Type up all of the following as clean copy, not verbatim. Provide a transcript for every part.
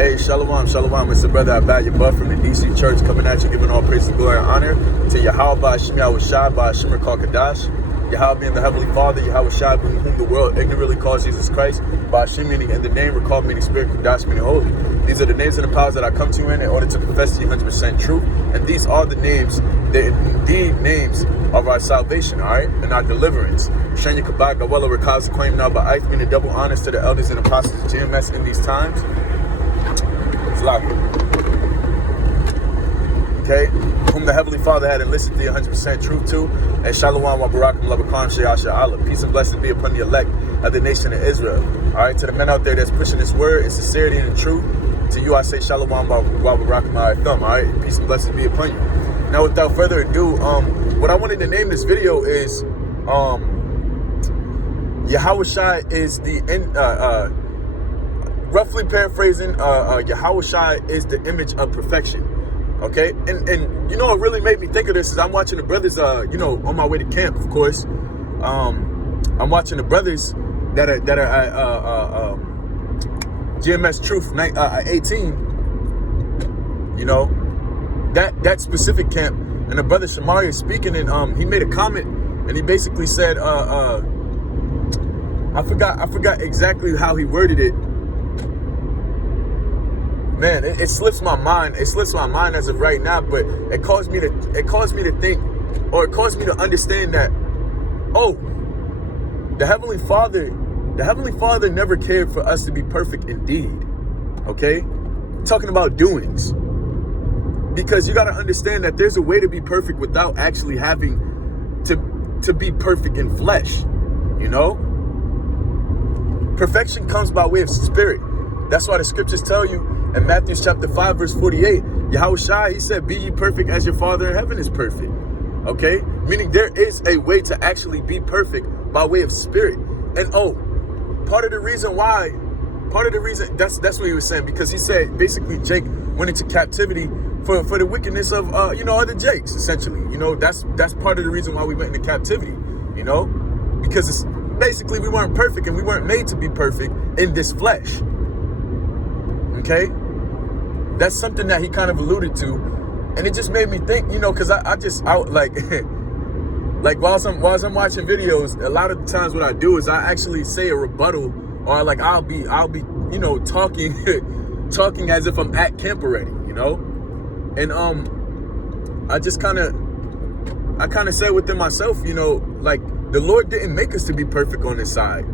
Hey, shalom, shalom. It's the brother Abad Yabba from the DC Church coming at you, giving all praise and glory and honor to Yahawashi, Yahawashi, by Shimmer Kadash. Yahweh being the Heavenly Father, Yahawashi, whom the world ignorantly calls Jesus Christ, by Shim meaning in the name, recall meaning spirit, Kadash meaning holy. These are the names and the powers that I come to you in order to confess to you 100% truth. And these are the names, the indeed names of our salvation, all right, and our deliverance. Shenya Kabak, Awela Rakaz, claim now by Ith, meaning double honors to the elders and apostles of GMS in these times. Okay, whom the Heavenly Father had enlisted the 100% truth to, and Shalom wa Barakum Labakhan Shayasha Allah. Peace and blessings be upon the elect of the nation of Israel. All right, to the men out there that's pushing this word in sincerity and in truth, to you I say Shalom wa Barakum Thumb. All right, peace and blessings be upon you. Now, without further ado, what I wanted to name this video is Yahawashi is the roughly paraphrasing, Yahawashi is the image of perfection. Okay, and you know what really made me think of this is I'm watching the brothers, on my way to camp, of course. I'm watching the brothers that are at GMS Truth 18. You know, that specific camp, and the brother Shamari is speaking, and he made a comment, and he basically said, I forgot exactly how he worded it. Man, it slips my mind. It slips my mind as of right now, but it caused me to think, or it caused me to understand that, oh, the Heavenly Father never cared for us to be perfect indeed. Okay? Talking about doings. Because you gotta understand that there's a way to be perfect without actually having to be perfect in flesh. You know? Perfection comes by way of spirit. That's why the scriptures tell you in Matthew chapter 5, verse 48, Yahawashi, he said, be ye perfect as your Father in heaven is perfect. Okay? Meaning there is a way to actually be perfect by way of spirit. And part of the reason, that's what he was saying, because he said basically Jake went into captivity for the wickedness of, other Jakes, essentially. You know, that's part of the reason why we went into captivity, you know? Because it's basically we weren't perfect and we weren't made to be perfect in this flesh. Okay, that's something that he kind of alluded to, and it just made me think, because I like while I'm watching videos, a lot of the times what I do is I actually say a rebuttal, or like I'll be talking talking as if I'm at camp already, and I kind of said within myself, like the Lord didn't make us to be perfect on this side.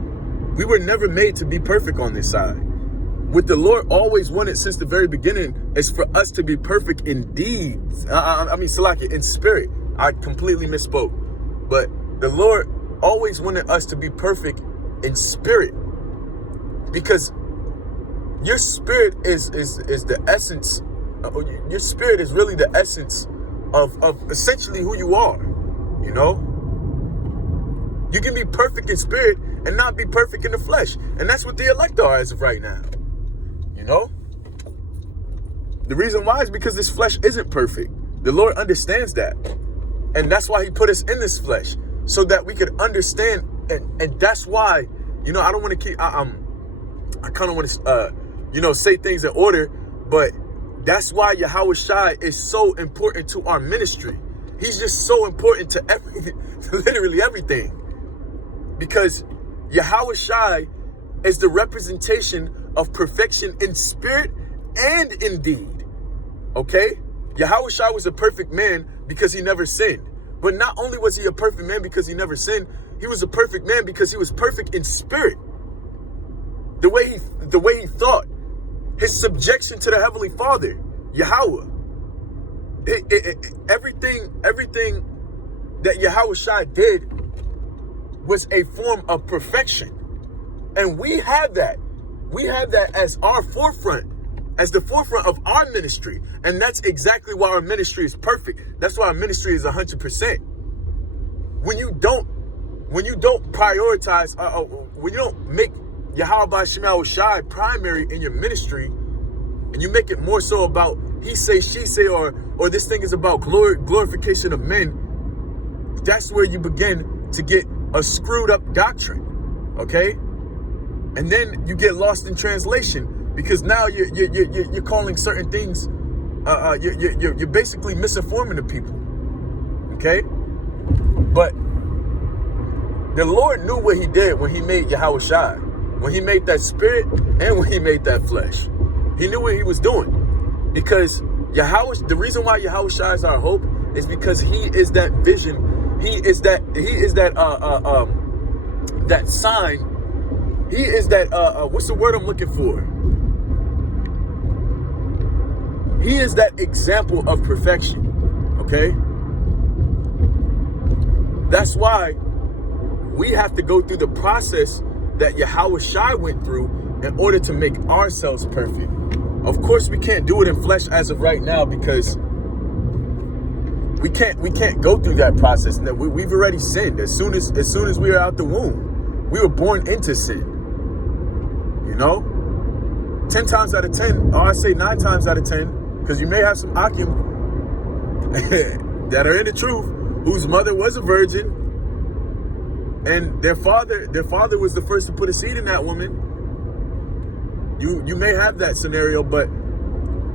We were never made to be perfect on this side. What the Lord always wanted since the very beginning is for us to be perfect in deeds. Salaki, in spirit. I completely misspoke. But the Lord always wanted us to be perfect in spirit. Because your spirit is the essence. Your spirit is really the essence of essentially who you are. You can be perfect in spirit and not be perfect in the flesh. And that's what the elect are as of right now. The reason why is because this flesh isn't perfect. The Lord understands that. And that's why he put us in this flesh, so that we could understand. And that's why, I don't want to keep, I kind of want to, say things in order, but that's why Yahawashi is so important to our ministry. He's just so important to everything, to literally everything. Because Yahawashi is the representation of perfection in spirit and in deed. Okay? Yahawashi was a perfect man because he never sinned. But not only was he a perfect man because he never sinned, he was a perfect man because he was perfect in spirit. The way he thought, his subjection to the Heavenly Father, Yahweh. Everything that Yahawashi did was a form of perfection. And we have that. We have that as our forefront, as the forefront of our ministry. And that's exactly why our ministry is perfect. That's why our ministry is 100%. When you don't prioritize, when you don't make Yahawashi Yahawashi primary in your ministry, and you make it more so about he say, she say, or this thing is about glorification of men, that's where you begin to get a screwed up doctrine. Okay? And then you get lost in translation, because now you're calling certain things. You're basically misinforming the people. Okay, but the Lord knew what he did when he made Yahawashi, when he made that spirit and when he made that flesh. He knew what he was doing, because the reason why Yahawashi is our hope is because he is that vision. He is that that sign. He is that what's the word I'm looking for? He is that example of perfection. Okay? That's why we have to go through the process that Yahawashi went through in order to make ourselves perfect. Of course, we can't do it in flesh as of right now, because we can't go through that process. We've already sinned. As soon as we are out the womb, we were born into sin. You know, 10 times out of 10, or I say 9 times out of 10, because you may have some Akim that are in the truth, whose mother was a virgin, and their father was the first to put a seed in that woman. You may have that scenario, but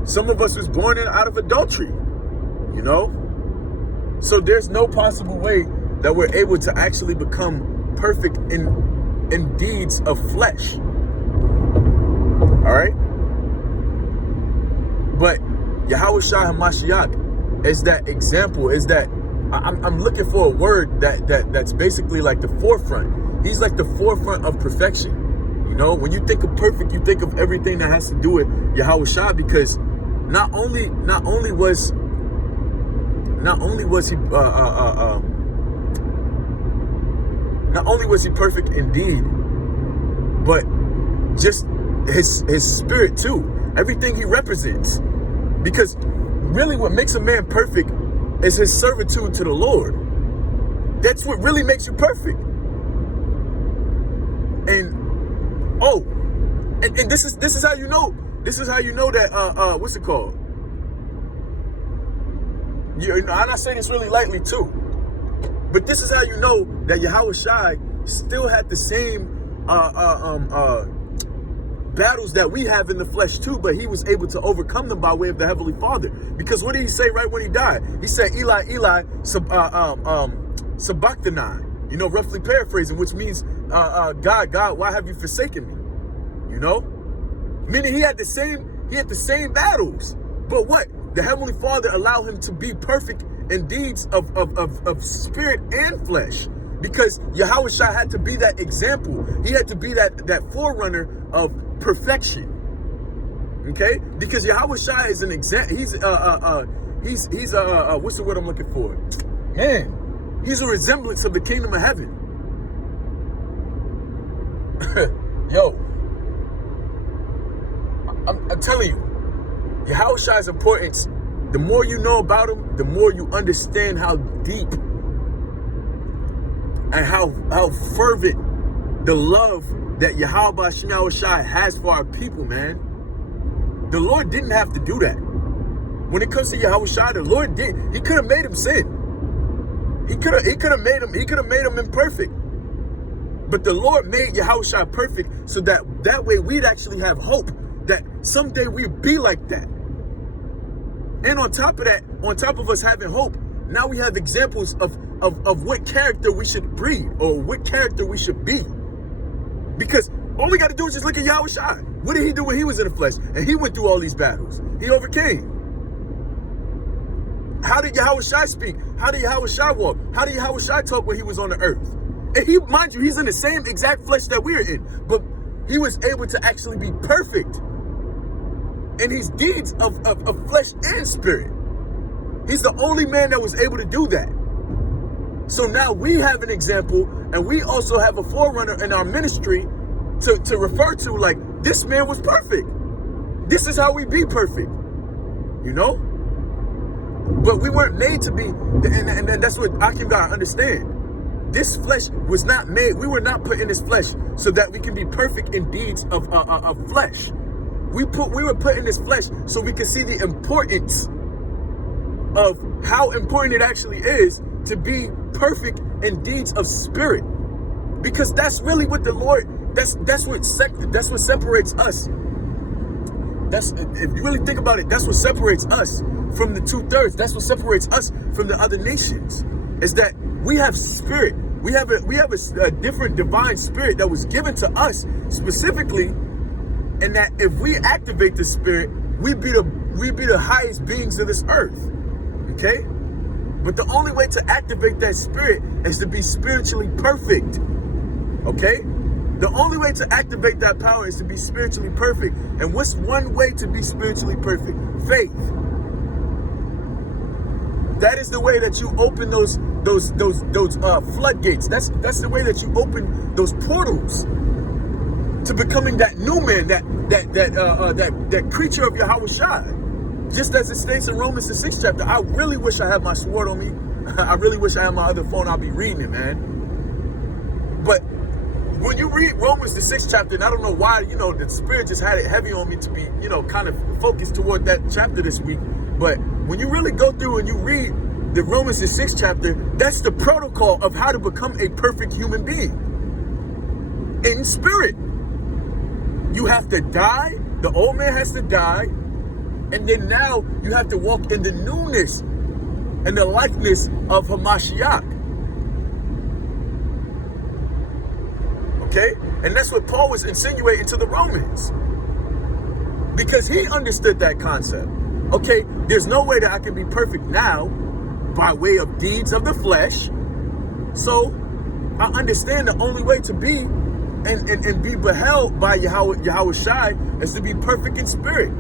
some of us was born out of adultery, you know? So there's no possible way that we're able to actually become perfect in deeds of flesh. All right? But Yahawashi HaMashiach is that example, is that I'm looking for a word that's basically like the forefront. He's like the forefront of perfection. You know, when you think of perfect, you think of everything that has to do with Yahawashi, because not only was he perfect indeed, but just his spirit too, everything he represents. Because really what makes a man perfect is his servitude to the Lord. That's what really makes you perfect. And this is how you know. This is how you know that what's it called? I'm not saying this really lightly too, but this is how you know that Yahawashi still had the same battles that we have in the flesh too, but he was able to overcome them by way of the Heavenly Father. Because what did he say right when he died? He said, Eli, Eli, sabachthani. You know, roughly paraphrasing, which means, God, God, why have you forsaken me? You know, meaning he had the same battles, but what? The Heavenly Father allowed him to be perfect in deeds of spirit and flesh, because Yahawashi had to be that example. He had to be that forerunner of perfection. Okay, because Yahawashi is an example. He's what's the word I'm looking for? Man, he's a resemblance of the kingdom of heaven. Yo, I'm telling you, Yahawashi's importance, the more you know about him, the more you understand how deep and how fervent the love that Yahweh Shai has for our people, man. The Lord didn't have to do that. When it comes to Yahawashi, the Lord did. He could have made him sin. He could have made him imperfect. But the Lord made Yahawashi perfect so that way we'd actually have hope that someday we'd be like that. And on top of that, on top of us having hope, now we have examples of what character we should breed or what character we should be. Because all we got to do is just look at Yahawashi. What did he do when he was in the flesh? And he went through all these battles. He overcame. How did Yahawashi speak? How did Yahawashi walk? How did Yahawashi talk when he was on the earth? And he, mind you, he's in the same exact flesh that we're in. But he was able to actually be perfect in his deeds of flesh and spirit. He's the only man that was able to do that. So now we have an example, and we also have a forerunner in our ministry to refer to, like, this man was perfect. This is how we be perfect, you know? But we weren't made to be, and that's what Akim gotta understand. This flesh was not made, we were not put in this flesh so that we can be perfect in deeds of flesh. We were put in this flesh so we can see the importance of how important it actually is to be perfect in deeds of spirit. Because that's really what the Lord, that's what separates us if you really think about it, that's what separates us from the 2/3. That's what separates us from the other nations, is that we have spirit. We have a different divine spirit that was given to us specifically, and that if we activate the spirit, we be the highest beings of this earth. Okay? But the only way to activate that spirit is to be spiritually perfect. Okay? The only way to activate that power is to be spiritually perfect. And what's one way to be spiritually perfect? Faith. That is the way that you open those floodgates. That's the way that you open those portals to becoming that new man, that creature of Yahawashi. Just as it states in Romans the 6th chapter. I really wish I had my sword on me. I really wish I had my other phone. I'll be reading it, man. But when you read Romans the 6th chapter, and I don't know why, the Spirit just had it heavy on me to be, kind of focused toward that chapter this week. But when you really go through and you read the Romans the 6th chapter, that's the protocol of how to become a perfect human being. In spirit. You have to die. The old man has to die. And then now you have to walk in the newness and the likeness of Hamashiach. Okay? And that's what Paul was insinuating to the Romans. Because he understood that concept. Okay, there's no way that I can be perfect now by way of deeds of the flesh. So I understand the only way to be and be beheld by Yahawashi is to be perfect in spirit.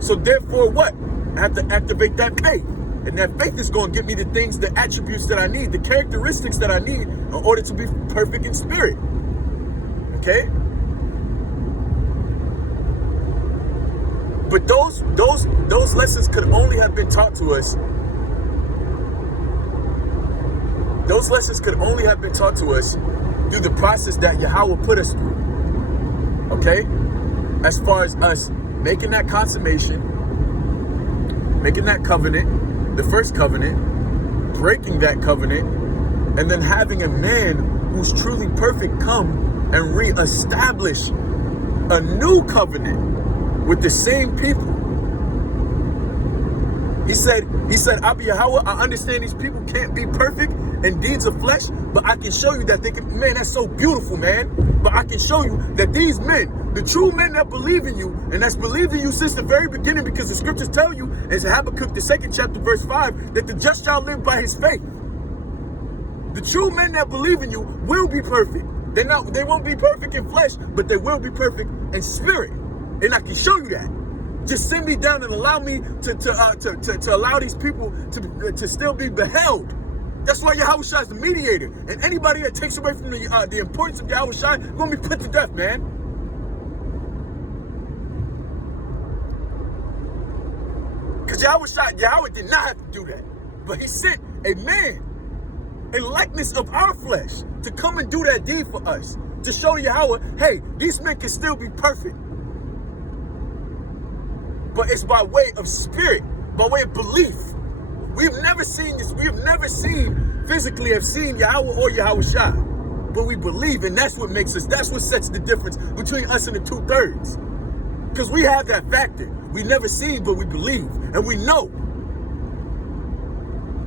So therefore what? I have to activate that faith. And that faith is going to give me the things, the attributes that I need, the characteristics that I need in order to be perfect in spirit. Okay? But those lessons could only have been taught to us. Those lessons could only have been taught to us through the process that Yahweh put us through. Okay? As far as us making that consummation, making that covenant, the first covenant, breaking that covenant, and then having a man who's truly perfect come and reestablish a new covenant with the same people. He said, Abba Yahweh, I understand these people can't be perfect in deeds of flesh, but I can show you that they can. Man, that's so beautiful, man. But I can show you that these men, the true men that believe in you, and that's believed in you since the very beginning, because the scriptures tell you, as Habakkuk, the 2nd chapter, verse 5, that the just shall live by his faith. The true men that believe in you will be perfect. They won't be perfect in flesh, but they will be perfect in spirit. And I can show you that. Just send me down and allow me to allow these people to still be beheld. That's why Yahawashi is the mediator. And anybody that takes away from the importance of Yahawashi is going to be put to death, man. Because Yahweh did not have to do that. But he sent a man in likeness of our flesh to come and do that deed for us. To show Yahweh, hey, these men can still be perfect. But it's by way of spirit, by way of belief. We've never seen this. We have never physically seen Yahweh or Yahawashi. But we believe, and that's what makes us, that's what sets the difference between us and the 2/3. Because we have that factor. We never seen, but we believe. And we know.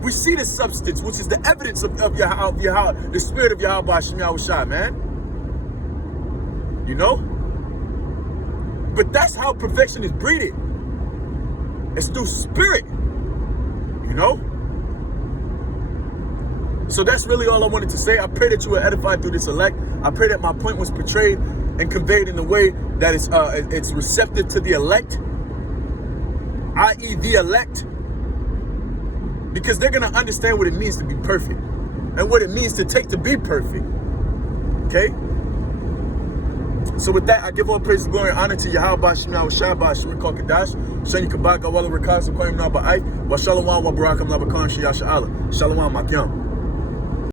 We see the substance, which is the evidence of Yahweh, the spirit of Yahweh Hashem Yahawashi, man. You know? But that's how perfection is breeded. It's through spirit. You know? So that's really all I wanted to say. I pray that you were edified through this elect. I pray that my point was portrayed and conveyed in a way that it's receptive to the elect, i.e. the elect, because they're going to understand what it means to be perfect and what it means to take to be perfect. Okay? So with that, I give all praise and glory and honor to Yahweh Bashim Yahawashi Bashim Kadash. Shani Kabaka Walla Rakasa Kwame Naba Ai. Wa Shalom wa Barakam Labakan Shiyasha Allah. Shalom Makyam.